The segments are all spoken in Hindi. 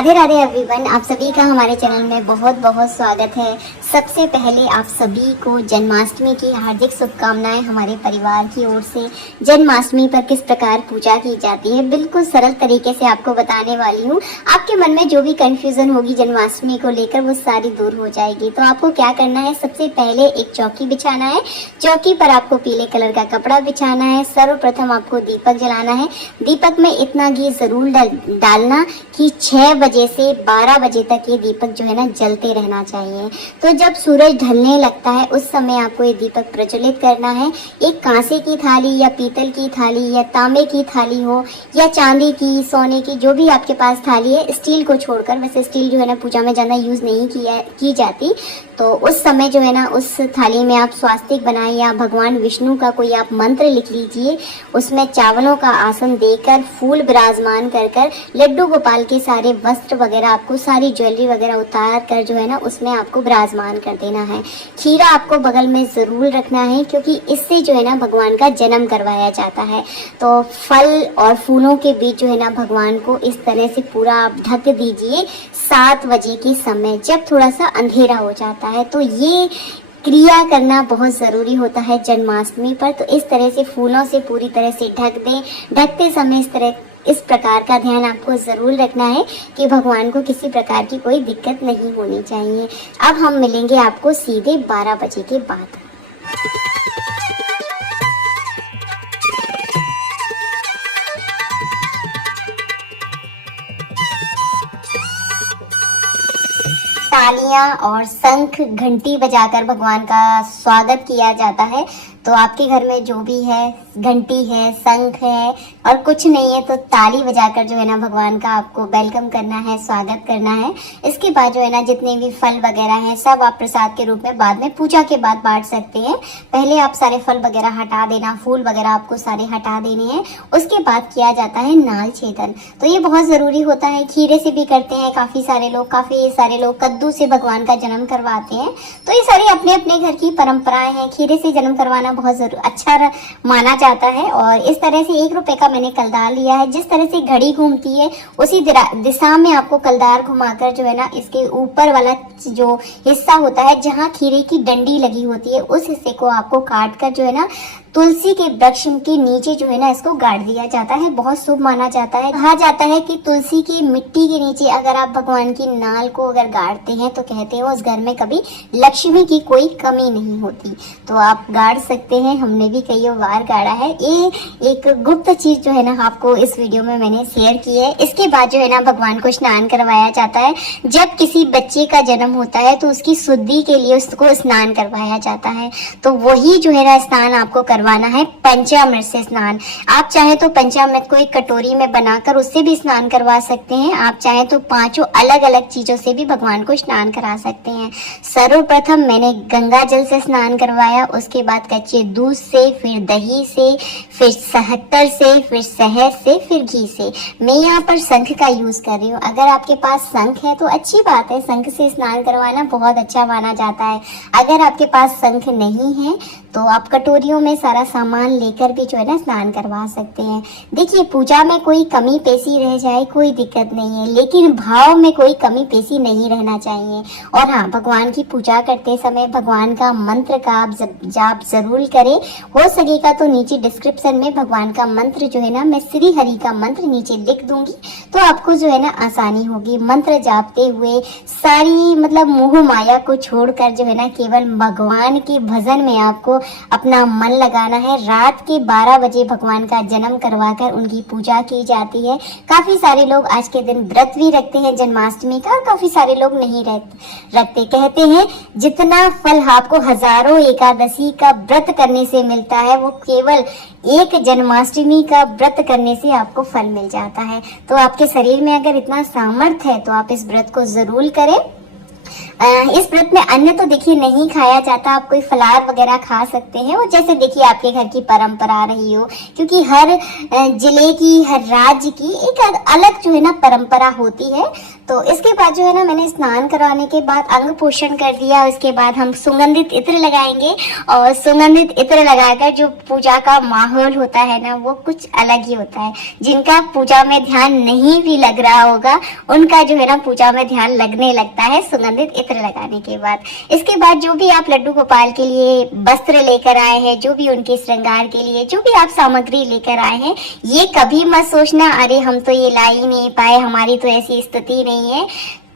राधे राधे एवरीवन, आप सभी का हमारे चैनल में बहुत बहुत स्वागत है। सबसे पहले आप सभी को जन्माष्टमी की हार्दिक शुभकामनाएं हमारे परिवार की ओर से। जन्माष्टमी पर किस प्रकार पूजा की जाती है बिल्कुल सरल तरीके से आपको बताने वाली हूँ। आपके मन में जो भी कंफ्यूजन होगी जन्माष्टमी को लेकर वो सारी दूर हो जाएगी। तो आपको क्या करना है, सबसे पहले एक चौकी बिछाना है। चौकी पर आपको पीले कलर का कपड़ा बिछाना है। सर्वप्रथम आपको दीपक जलाना है। दीपक में इतना घी जरूर डालना कि 6 बजे से 12 बजे तक ये दीपक जो है ना जलते रहना चाहिए। तो जब सूरज ढलने लगता है उस समय आपको ये दीपक प्रज्वलित करना है। एक कांसे की थाली या पीतल की थाली या तांबे की थाली हो या चांदी की, सोने की, जो भी आपके पास थाली है, स्टील को छोड़कर, वैसे स्टील जो है ना पूजा में ज़्यादा यूज़ नहीं की जाती, तो उस समय जो है ना उस थाली में आप स्वास्तिक बनाएं या भगवान विष्णु का कोई आप मंत्र लिख लीजिए। उसमें चावलों का आसन देकर फूल विराजमान कर लड्डू गोपाल के सारे वस्त्र वगैरह, आपको सारी ज्वेलरी वगैरह उतार कर जो है ना उसमें आपको विराजमान कर देना है। खीरा आपको बगल में ज़रूर रखना है क्योंकि इससे जो है ना भगवान का जन्म करवाया जाता है। तो फल और फूलों के बीच जो है ना भगवान को इस तरह से पूरा आप ढक दीजिए 7 बजे के समय, जब थोड़ा सा अंधेरा हो जाता है। तो ये क्रिया करना बहुत ज़रूरी होता है जन्माष्टमी पर। तो इस तरह से फूलों से पूरी तरह से ढक दें। ढकते समय इस प्रकार का ध्यान आपको ज़रूर रखना है कि भगवान को किसी प्रकार की कोई दिक्कत नहीं होनी चाहिए। अब हम मिलेंगे आपको सीधे 12 बजे के बाद। तालियां और शंख घंटी बजाकर भगवान का स्वागत किया जाता है। तो आपके घर में जो भी है, घंटी है, शंख है और कुछ नहीं है तो ताली बजाकर जो है ना भगवान का आपको वेलकम करना है, स्वागत करना है। इसके बाद जो है ना जितने भी फल वगैरह हैं सब आप प्रसाद के रूप में बाद में पूजा के बाद बांट सकते हैं। पहले आप सारे फल वगैरह हटा देना, फूल वगैरह आपको सारे हटा देने हैं। उसके बाद किया जाता है नाल छेदन। तो ये बहुत ज़रूरी होता है। खीरे से भी करते हैं काफ़ी सारे लोग कद्दू से भगवान का जन्म करवाते हैं। तो ये सारी अपने अपने घर की परंपराएं हैं। खीरे से जन्म करवाना बहुत अच्छा माना जाता है। और इस तरह से 1 रुपए का मैंने कलदार लिया है। जिस तरह से घड़ी घूमती है उसी दिशा में आपको कलदार घुमाकर जो है ना इसके ऊपर वाला जो हिस्सा होता है जहाँ खीरे की डंडी लगी होती है उस हिस्से को आपको काट कर जो है ना तुलसी के वृक्ष के नीचे जो है ना इसको गाड़ दिया जाता है। बहुत शुभ माना जाता है। कहा जाता है कि तुलसी की मिट्टी के नीचे अगर आप भगवान की नाल को अगर गाड़ते हैं तो कहते हैं उस घर में कभी लक्ष्मी की कोई कमी नहीं होती। तो आप गाड़ सकते हैं, हमने भी कई बार गाड़ा है। ये एक गुप्त चीज जो है ना आपको इस वीडियो में मैंने शेयर की है। इसके बाद जो है ना भगवान को स्नान करवाया जाता है। जब किसी बच्चे का जन्म होता है तो उसकी शुद्धि के लिए उसको स्नान करवाया जाता है। तो वही जो है ना स्नान आपको करवाना है पंचामृत से स्नान। आप चाहे तो पंचामृत को एक कटोरी में बनाकर उससे भी स्नान करवा सकते हैं। आप चाहे तो 5 अलग अलग चीजों से भी भगवान को स्नान करा सकते हैं। सर्वप्रथम मैंने गंगा जल से स्नान करवाया, उसके बाद कच्चे दूध से, फिर दही से, फिर शहद से, फिर शहद से, फिर घी से। मैं यहाँ पर शंख का यूज कर रही हूँ। अगर आपके पास शंख है तो अच्छी बात है, शंख से स्नान करवाना बहुत अच्छा माना जाता है। अगर आपके पास शंख नहीं है तो आप कटोरियों में सारा सामान लेकर भी जो है ना स्नान करवा सकते हैं। देखिए, पूजा में कोई कमी पेशी रह जाए कोई दिक्कत नहीं है, लेकिन भाव में कोई कमी पेशी नहीं रहना चाहिए। और हाँ, भगवान की पूजा करते समय भगवान का मंत्र का आप जाप जरूर करें। हो सकेगा तो नीचे डिस्क्रिप्शन में भगवान का मंत्र जो है ना मैं श्री हरि का मंत्र नीचे लिख दूंगी, तो आपको जो है ना आसानी होगी। मंत्र जापते हुए सारी मोह माया को छोड़कर जो है ना केवल भगवान के भजन में आपको अपना मन लगाना है। रात के 12 बजे भगवान का जन्म करवाकर उनकी पूजा की जाती है। काफी सारे लोग आज के दिन व्रत भी रखते हैं जन्माष्टमी का, और काफी सारे लोग नहीं रखते। कहते हैं जितना फल आपको हजारों एकादशी का व्रत करने से मिलता है वो केवल एक जन्माष्टमी का व्रत करने से आपको फल मिल जाता है। तो आपके शरीर में अगर इतना सामर्थ्य है तो आप इस व्रत को जरूर करें। इस व्रत में अन्न तो देखिए नहीं खाया जाता, आप कोई फलाहार वगैरह खा सकते हैं, और जैसे देखिए आपके घर की परंपरा रही हो, क्योंकि हर जिले की, हर राज्य की एक अलग जो है ना परंपरा होती है। तो इसके बाद जो है ना मैंने स्नान कराने के बाद अंग पोषण कर दिया। उसके बाद हम सुगंधित इत्र लगाएंगे, और सुगंधित इत्र लगाकर जो पूजा का माहौल होता है ना वो कुछ अलग ही होता है। जिनका पूजा में ध्यान नहीं भी लग रहा होगा उनका जो है ना पूजा में ध्यान लगने लगता है सुगंधित इत्र लगाने के बाद। इसके बाद जो भी आप लड्डू गोपाल के लिए वस्त्र लेकर आए हैं, जो भी उनके श्रृंगार के लिए जो भी आप सामग्री लेकर आए हैं, ये कभी मत सोचना अरे हम तो ये ला ही नहीं पाए, हमारी तो ऐसी स्थिति नहीं है।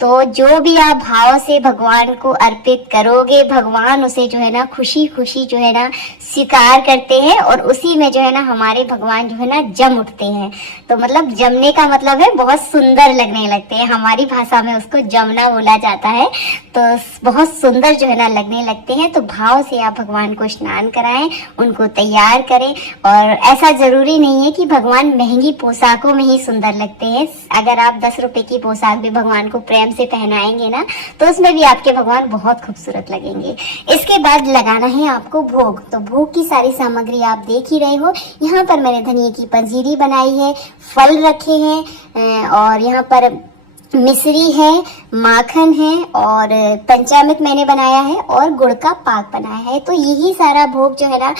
तो जो भी आप भाव से भगवान को अर्पित करोगे, भगवान उसे जो है ना खुशी खुशी जो है ना स्वीकार करते हैं, और उसी में जो है ना हमारे भगवान जो है ना जम उठते हैं। तो मतलब जमने का मतलब है बहुत सुंदर लगने लगते हैं, हमारी भाषा में उसको जमना बोला जाता है। तो बहुत सुंदर जो है ना लगने लगते हैं। तो भाव से आप भगवान को स्नान कराएं, उनको तैयार करें। और ऐसा जरूरी नहीं है कि भगवान महंगी पोशाकों में ही सुंदर लगते हैं। अगर आप 10 रुपए की पोशाक भी भगवान को प्रेम से पहनाएंगे ना तो उसमें भी आपके भगवान बहुत खूबसूरत लगेंगे। इसके बाद लगाना है आपको भोग। तो भोग की सारी सामग्री आप देख ही रहे हो। यहाँ पर मैंने धनिए की पंजीरी बनाई है, फल रखे हैं, और यहाँ पर मिश्री है, माखन है, और पंचामृत मैंने बनाया है, और गुड़ का पाक बनाया है। तो यही सारा भोग जो है ना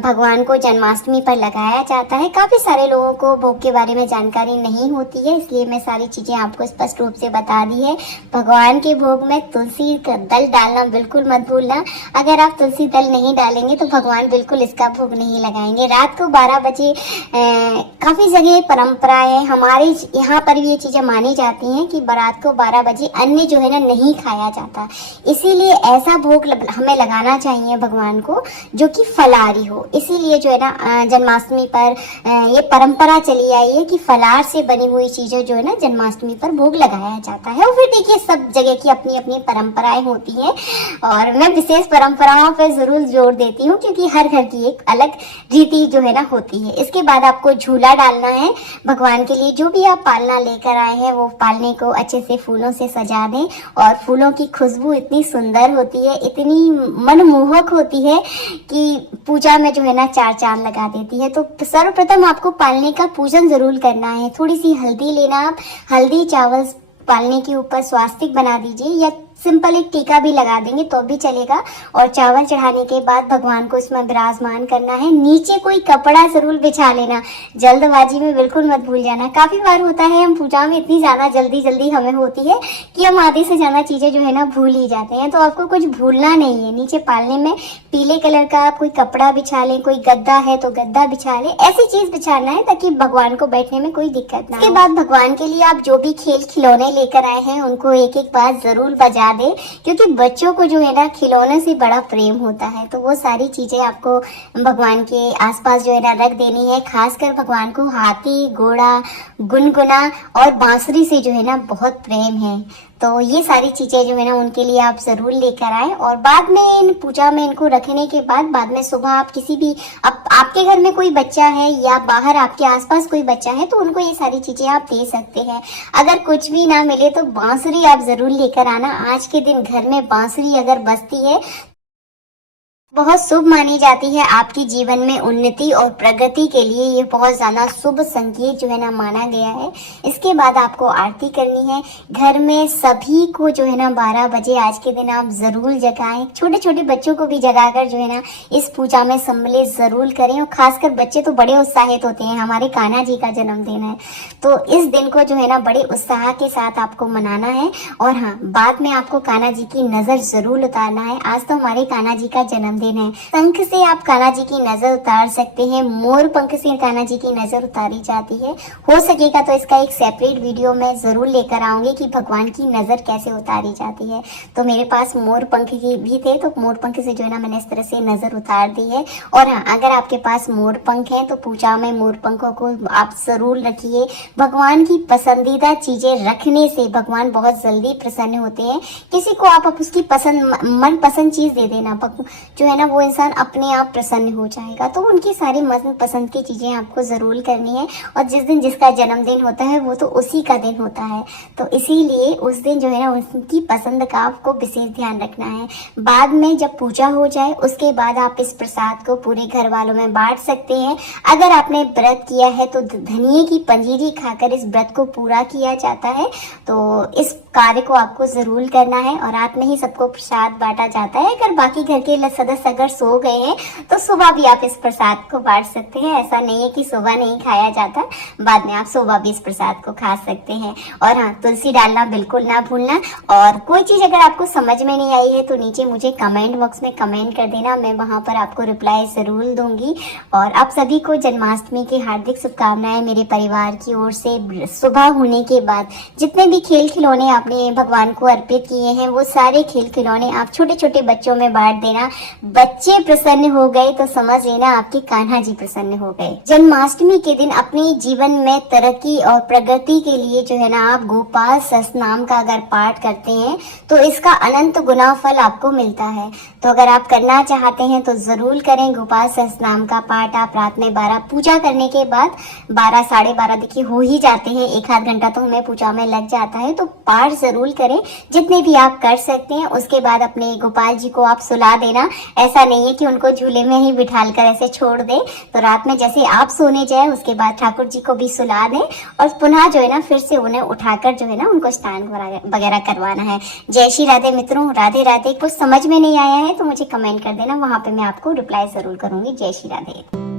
भगवान को जन्माष्टमी पर लगाया जाता है। काफी सारे लोगों को भोग के बारे में जानकारी नहीं होती है, इसलिए मैं सारी चीजें आपको स्पष्ट रूप से बता दी है। भगवान के भोग में तुलसी का दल डालना बिल्कुल मत भूलना। अगर आप तुलसी दल नहीं डालेंगे तो भगवान बिल्कुल इसका भोग नहीं लगाएंगे। रात को 12 बजे काफी जगह परंपराएं है, हमारे यहाँ पर भी ये चीजें मानी जाती हैं कि रात को 12 बजे अन्न जो है ना नहीं खाया जाता। इसीलिए ऐसा भोग हमें लगाना चाहिए भगवान को जो कि फलाहारी हो। इसीलिए जो है ना जन्माष्टमी पर ये परंपरा चली आई है कि फलाहार से बनी हुई चीजें जो है ना जन्माष्टमी पर भोग लगाया जाता है। और फिर देखिए सब जगह की अपनी अपनी परंपराएं होती हैं, और मैं विशेष परंपराओं पर जरूर जोर देती हूँ क्योंकि हर घर की एक अलग रीति जो है ना होती है। इसके बाद आपको झूला डालना है भगवान के लिए। जो भी आप पालना लेकर आए हैं वो पालने को अच्छे से फूलों से सजा दें, और फूलों की खुशबू इतनी सुंदर होती है, इतनी मनमोहक होती है कि पूजा में जो है ना 4 चांद लगा देती है। तो सर्वप्रथम आपको पालने का पूजन जरूर करना है। थोड़ी सी हल्दी लेना, आप हल्दी चावल पालने के ऊपर स्वास्तिक बना दीजिए, या सिंपल एक टीका भी लगा देंगे तो भी चलेगा। और चावल चढ़ाने के बाद भगवान को इसमें विराजमान करना है। नीचे कोई कपड़ा जरूर बिछा लेना, जल्दबाजी में बिल्कुल मत भूल जाना। काफी बार होता है हम पूजा में इतनी ज्यादा जल्दी हमें होती है कि हम आधे से ज्यादा चीजें जो है ना भूल ही जाते हैं। तो आपको कुछ भूलना नहीं है। नीचे पालने में पीले कलर का आप कोई कपड़ा बिछा लें, कोई गद्दा है तो गद्दा बिछा ले, ऐसी चीज बिछाना है ताकि भगवान को बैठने में कोई दिक्कत ना हो। इसके बाद भगवान के लिए आप जो भी खेल खिलौने लेकर आए हैं उनको एक एक बार जरूर बजा दे, क्योंकि बच्चों को जो है ना खिलौने से बड़ा प्रेम होता है। तो वो सारी चीजें आपको भगवान के आसपास जो है ना रख देनी है। खासकर भगवान को हाथी, घोड़ा, गुनगुना और बांसुरी से जो है ना बहुत प्रेम है। तो ये सारी चीजें जो है ना उनके लिए आप जरूर लेकर आए। और बाद में इन पूजा में इनको रखने के बाद में सुबह आप किसी भी आपके घर में कोई बच्चा है या बाहर आपके आसपास कोई बच्चा है तो उनको ये सारी चीजें आप दे सकते हैं। अगर कुछ भी ना मिले तो बांसुरी आप जरूर लेकर आना। आज के दिन घर में बांसुरी अगर बजती है बहुत शुभ मानी जाती है। आपके जीवन में उन्नति और प्रगति के लिए ये बहुत ज्यादा शुभ संकेत जो है ना माना गया है। इसके बाद आपको आरती करनी है। घर में सभी को जो है ना 12 बजे आज के दिन आप जरूर जगाएं। छोटे छोटे बच्चों को भी जगाकर जो है ना इस पूजा में सम्मिलित जरूर करें। और खासकर बच्चे तो बड़े उत्साहित होते हैं, हमारे कान्हा जी का जन्मदिन है तो इस दिन को जो है ना बड़े उत्साह के साथ आपको मनाना है। और हाँ, बाद में आपको कान्हा जी की नजर जरूर उतारना है। आज तो हमारे कान्हा जी का जन्मदिन है। शंख से आप कान्हा जी की नजर उतार सकते हैं, मोर पंख से कान्हा जी की नजर उतारी जाती है। हो सकेगा तो इसका एक सेपरेट वीडियो मैं जरूर लेकर आऊंगी कि भगवान की नजर कैसे उतारी जाती है। तो मेरे पास मोर पंख की भी थे तो मोर पंख से जो है ना मैंने इस तरह से नजर उतार दी है। और हाँ, अगर आपके पास मोर पंख है तो पूजा में मोर पंखों को आप जरूर रखिए। भगवान की पसंदीदा चीजें रखने से भगवान बहुत जल्दी प्रसन्न होते हैं। किसी को आप उसकी मन पसंद चीज दे देना, जो है है ना वो इंसान अपने आप प्रसन्न हो जाएगा। तो उनकी सारी मन पसंद की चीजें आपको जरूर करनी है, और जिस दिन जिसका जन्मदिन होता है वो तो उसी का दिन होता है, तो इसीलिए उस दिन जो है ना उनकी पसंद का आपको विशेष ध्यान रखना है। बाद में जब पूजा हो जाए उसके बाद आप इस प्रसाद को पूरे घर वालों में बांट सकते हैं। अगर आपने व्रत किया है तो धनिये की पंजीरी खाकर इस व्रत को पूरा किया जाता है। तो इस कार्य को आपको जरूर करना है, और रात में ही सबको प्रसाद बांटा जाता है। अगर बाकी घर के सदस्य अगर सो गए हैं तो सुबह भी आप इस प्रसाद को बांट सकते हैं। ऐसा नहीं है कि सुबह नहीं खाया जाता, बाद में आप सुबह भी इस प्रसाद को खा सकते हैं। और हाँ, तुलसी डालना बिल्कुल ना भूलना। और कोई चीज अगर आपको समझ में नहीं आई है तो नीचे मुझे कमेंट बॉक्स में कमेंट कर देना, मैं वहां पर आपको रिप्लाई जरूर दूंगी। और आप सभी को जन्माष्टमी की हार्दिक शुभकामनाएं मेरे परिवार की ओर से। सुबह होने के बाद जितने भी खेल खिलौने आपने भगवान को अर्पित किए हैं वो सारे खेल खिलौने आप छोटे छोटे बच्चों में बांट देना। बच्चे प्रसन्न हो गए तो समझ लेना आपके कान्हा जी प्रसन्न हो गए। जन्माष्टमी के दिन अपने जीवन में तरक्की और प्रगति के लिए जो है ना आप गोपाल सहस्त्रनाम का अगर पाठ करते हैं तो इसका अनंत गुना फल आपको मिलता है। तो अगर आप करना चाहते हैं तो जरूर करें गोपाल सहस्त्रनाम का पाठ। आप रात में 12 पूजा करने के बाद 12 साढ़े 12 देखिए हो ही जाते हैं, एक आध घंटा तो हमें पूजा में लग जाता है। तो पाठ जरूर करें जितने भी आप कर सकते हैं। उसके बाद अपने गोपाल जी को आप सुला देना। ऐसा नहीं है कि उनको झूले में ही बिठाल कर ऐसे छोड़ दे। तो रात में जैसे आप सोने जाए उसके बाद ठाकुर जी को भी सुला दें, और पुनः जो है ना फिर से उन्हें उठाकर जो है ना उनको स्नान वगैरह करवाना है। जय श्री राधे मित्रों, राधे राधे। कुछ समझ में नहीं आया है तो मुझे कमेंट कर देना, वहां पे मैं आपको रिप्लाई जरूर करूंगी। जय श्री राधे।